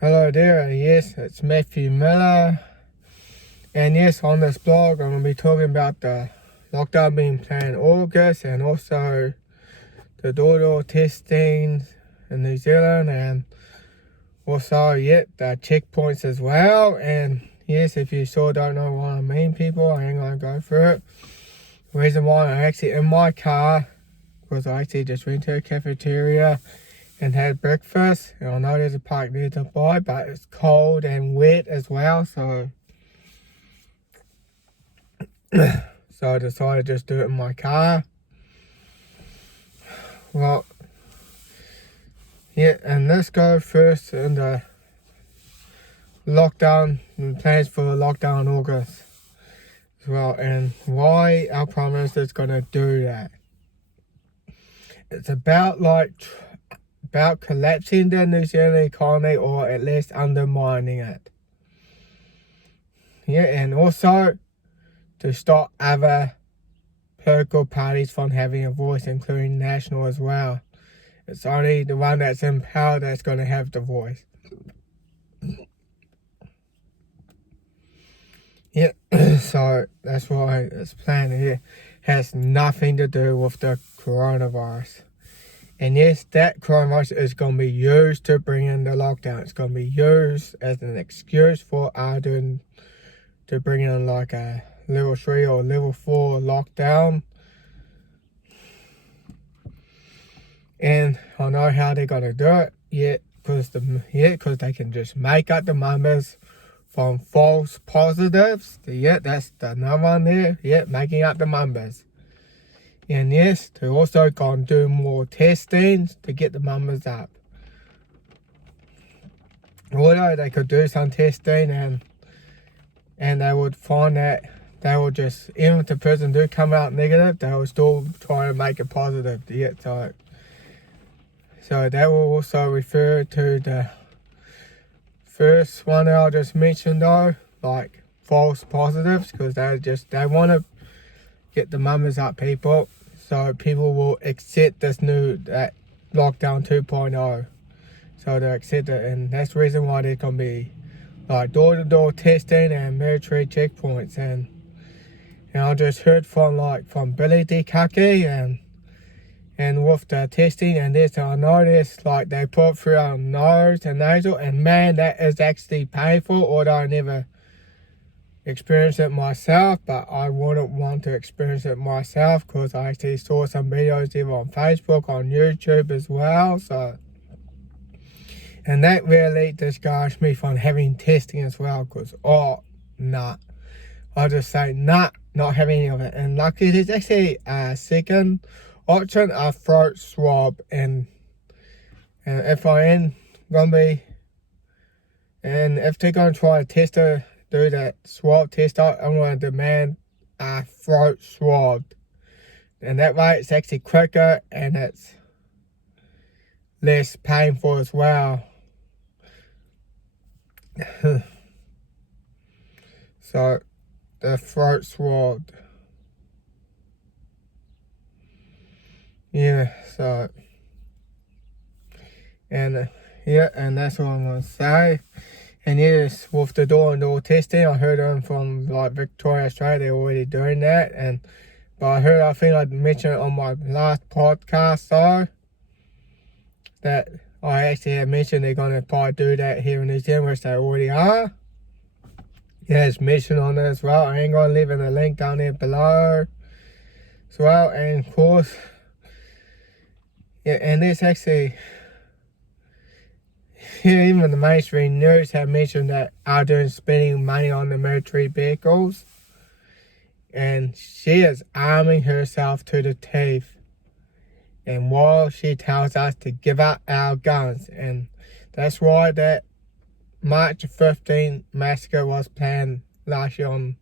Hello there, yes, it's Matthew Miller, and yes, on this blog I'm going to be talking about the lockdown being planned in August, and also the door-to-door testing in New Zealand, and also, the checkpoints as well. And yes, if you still don't know what I mean, people, I ain't going to go through it. The reason why I'm actually in my car, because I actually just went to a cafeteria and had breakfast, and I know there's a park nearby, but it's cold and wet as well, so I decided to just do it in my car. Well, yeah, and let's go first in the lockdown, the plans for lockdown in August as well, and why our Prime Minister is going to do that. It's about collapsing the New Zealand economy, or at least undermining it. Yeah, and also to stop other political parties from having a voice, including National as well. It's only the one that's in power that's going to have the voice. Yeah, so that's why it's planned here. Has nothing to do with the coronavirus. And yes, that coronavirus is going to be used to bring in the lockdown. It's going to be used as an excuse for Ardern to bring in like a level 3 or level 4 lockdown. And I know how they're going to do it, because they can just make up the numbers from false positives. That's the another one there. Making up the numbers. And yes, they're also going to do more testing to get the numbers up. Although they could do some testing and they would find that they will just, even if the person do come out negative, they will still try to make it positive. So that will also refer to the first one that I just mentioned though, like false positives, because they want to get the numbers up, people. So people will accept this that lockdown 2.0. So they accept it, and that's the reason why there's going to be like door-to-door testing and military checkpoints. And I just heard from Billy T.M.K and with the testing and this, I noticed like they put through our nose and nasal, and man, that is actually painful. Although I never experience it myself, but I wouldn't want to experience it myself, because I actually saw some videos either on Facebook, on YouTube as well. So, and that really discouraged me from having testing as well, because I just say not having any of it. And luckily there's actually a second option, a throat swab, and if I am gonna be, and if they're gonna try to do that swab test, I'm going to demand a throat swab. And that way it's actually quicker and it's less painful as well. So, the throat swab. Yeah, so. And that's what I'm going to say. And yes, with the door-to-door testing, I heard them from Victoria, Australia, they're already doing that. But I think I mentioned it on my last podcast though, that I actually had mentioned they're going to probably do that here in New Zealand, which they already are. Yeah, it's mentioned on it as well. I ain't going to leave in a link down there below as well. And of course, and this actually, even the mainstream news have mentioned that Ardern's spending money on the military vehicles, and she is arming herself to the teeth. And while she tells us to give up our guns, and that's why that March 15th massacre was planned last year on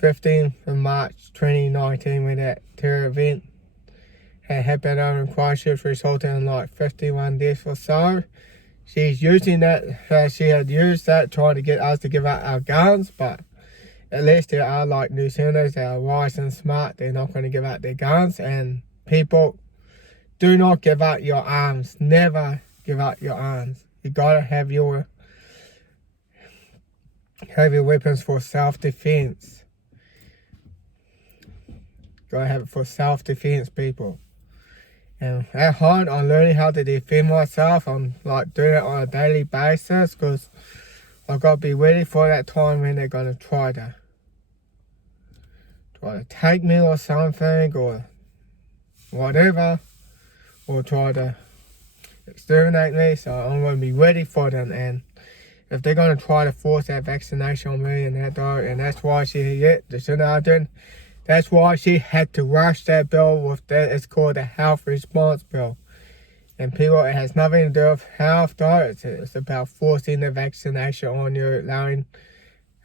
15th of March 2019, when that terror event had happened over in Christchurch, resulting in 51 deaths or so. She's using that, she had used that trying to get us to give up our guns, but at least there are New Zealanders that are wise and smart. They're not going to give up their guns. And people, do not give up your arms. Never give up your arms. You gotta have your weapons for self-defense. Gotta have it for self-defense, people. And at home, I'm learning how to defend myself. I'm like doing it on a daily basis because I've got to be ready for that time when they're gonna try to take me or something or whatever, or try to exterminate me. So I'm gonna be ready for them. And if they're gonna try to force that vaccination on me and that dog, and that's why that's why she had to rush that bill with that. It's called the health response bill. And people, it has nothing to do with health though. It's about forcing the vaccination on you, allowing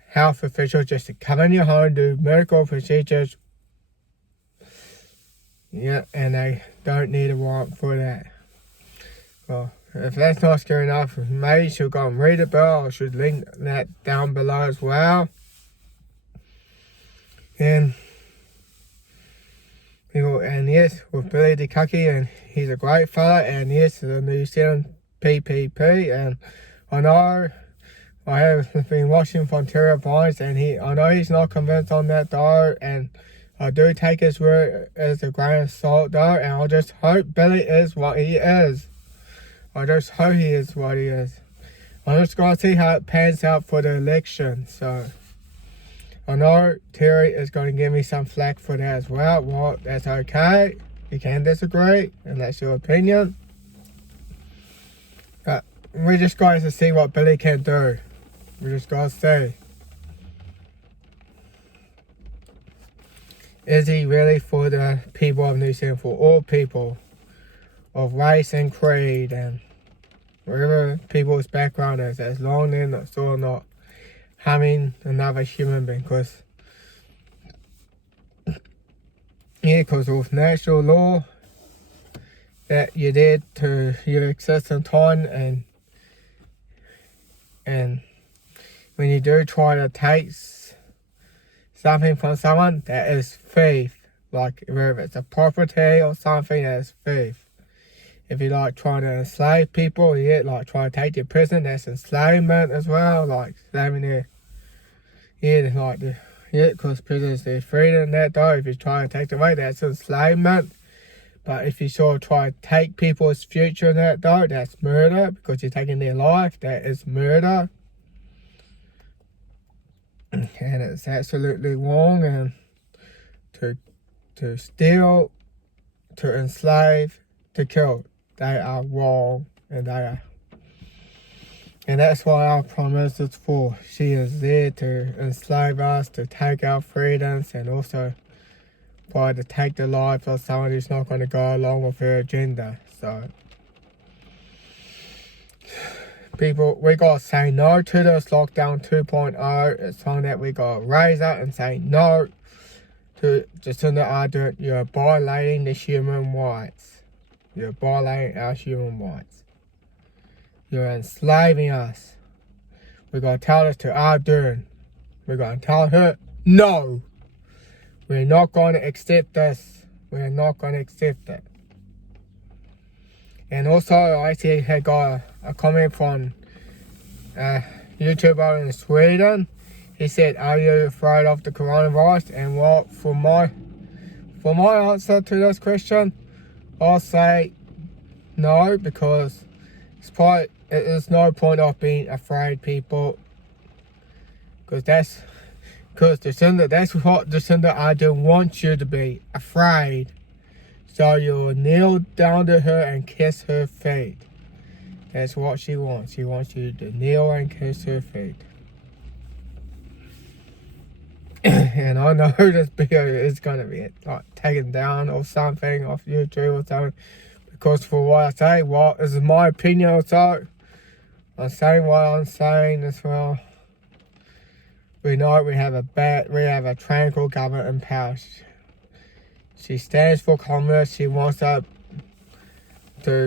health officials just to come in your home, do medical procedures. Yeah, and they don't need a warrant for that. Well, if that's not scary enough, maybe you should go and read the bill. I should link that down below as well. And yes, with Billy T.M.K, and he's a great fella, and yes, the New Zealand PPP, and I know I have been watching from Ontario Vines, and I know he's not convinced on that though, and I do take his word as a grain of salt though, and I just hope Billy is what he is. I just hope he is what he is. I'm just gonna see how it pans out for the election, so I know Terry is going to give me some flack for that as well. Well, that's okay. You can disagree, and that's your opinion. But we just got to see what Billy can do. We just got to see. Is he really for the people of New Zealand, for all people of race and creed and whatever people's background is, as long as they're still not harming another human being? Because with national law that you did to your existing time, and when you do try to take something from someone, that is thief. Like whether it's a property or something, that is thief. If you like trying to enslave people, like trying to take their prison, that's enslavement as well, like enslaving their because prisoners, their freedom and that though. If you try to take it away, that's enslavement. But if you sort of try to take people's future and that though, that's murder, because you're taking their life. That is murder. And it's absolutely wrong. And to steal, to enslave, to kill, they are wrong, and that's why our Prime Minister's for. She is there to enslave us, to take our freedoms, and also try to take the life of someone who's not going to go along with her agenda. So, people, we got to say no to this lockdown 2.0. It's time that we got to raise up and say no to Jacinda Ardern. You're violating the human rights. You're violating our human rights. You're enslaving us. We're going to tell this to Ardern. We're going to tell her, no. We're not going to accept this. We're not going to accept it. And also, I actually had got a comment from a YouTuber in Sweden. He said, are you afraid of the coronavirus? And well, for my answer to this question, I'll say no, because there's no point of being afraid, people, because that's what Jacinda Ardern wants you to be, afraid. So you'll kneel down to her and kiss her feet. That's what she wants. She wants you to kneel and kiss her feet. And I know this video is gonna be like taken down or something off YouTube or something, because for what I say, this is my opinion, so I'm saying what I'm saying as well. We know we have a tranquil government in power. She stands for commerce. She wants to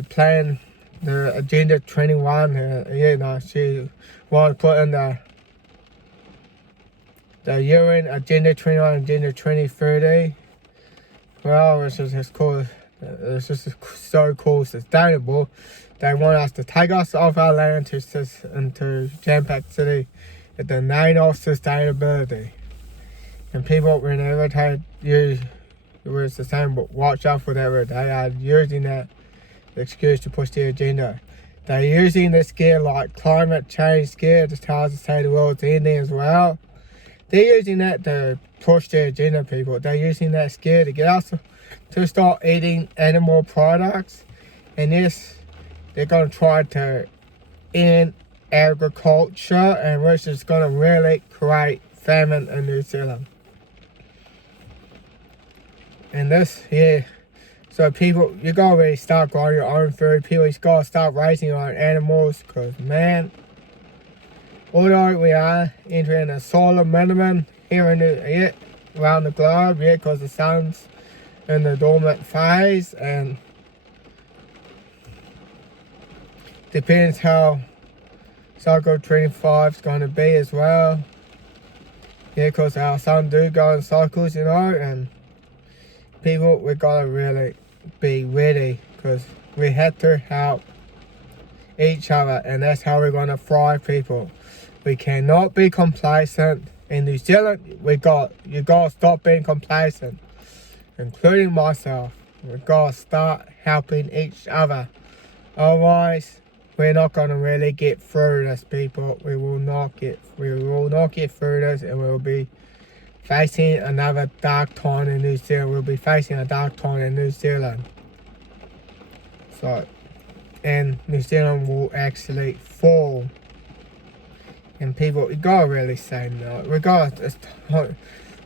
plan the Agenda 21. She wants to put in the UN Agenda 21, Agenda 2030. Well, which is called It's just so cool, sustainable. They want us to take us off our land into jam-packed city with the name of sustainability. And people, whenever they use the word sustainable, watch out for that word. They are using that excuse to push their agenda. They're using the scare like climate change scare to try to say the world's ending as well. They're using that to push their agenda, people. They're using that scare to get us to start eating animal products. And yes, they're going to try to end agriculture, and which is going to really create famine in New Zealand. And this here, so people, you got to really start growing your own food. People, you got to start raising your own animals, because man, although we are entering a solar minimum here in around the globe, because the sun's in the dormant phase, and depends how cycle 25 is going to be as well. Because our sun do go in cycles, and people, we got to really be ready, because we have to help each other, and that's how we're going to thrive, people. We cannot be complacent. In New Zealand, you got to stop being complacent, including myself. We got to start helping each other. Otherwise, we're not going to really get through this, people. We will not get through this, and we'll be facing another dark time in New Zealand. We'll be facing a dark time in New Zealand. So, and New Zealand will actually fall. And people, we gotta really say no.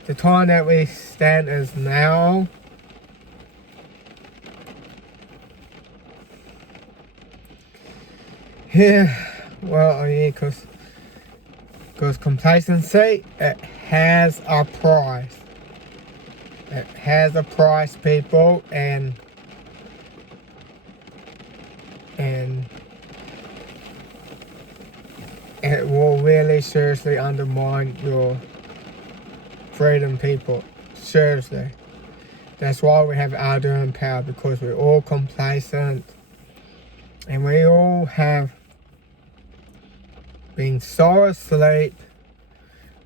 The time that we stand is now. Yeah, well, yeah, because complacency, it has a price. It has a price, people, and it will really seriously undermine your freedom, people. Seriously. That's why we have enduring power, because we're all complacent, and we all have been so asleep,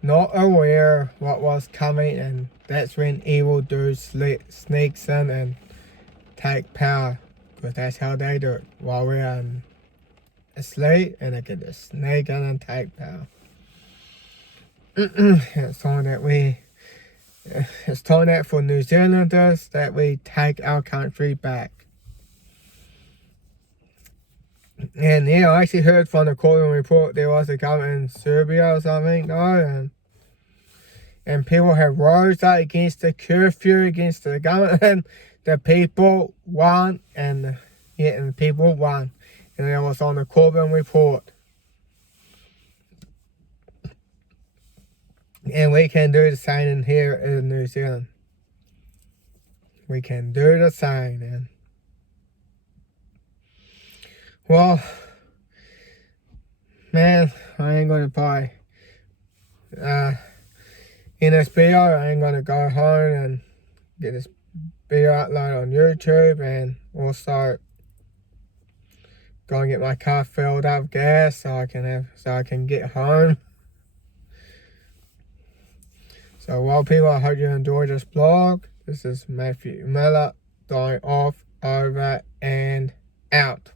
not aware what was coming, and that's when evil dudes sneaks in and take power, because that's how they do it, while we're asleep, and they can just sneak in and take power. It's time that for New Zealanders that we take our country back. And yeah, I actually heard from the Corbett report there was a government in Serbia or something, and people have rose up against the curfew, against the government. The people won, and the people won. And it was on the Corbett report. And we can do the same in here in New Zealand. We can do the same, man. Well, man, I ain't gonna buy. In this video, I ain't gonna go home and get this video uploaded on YouTube, and also go and get my car filled up with gas so I can get home. So, well, people, I hope you enjoyed this vlog. This is Matthew Miller, dying off, over, and out.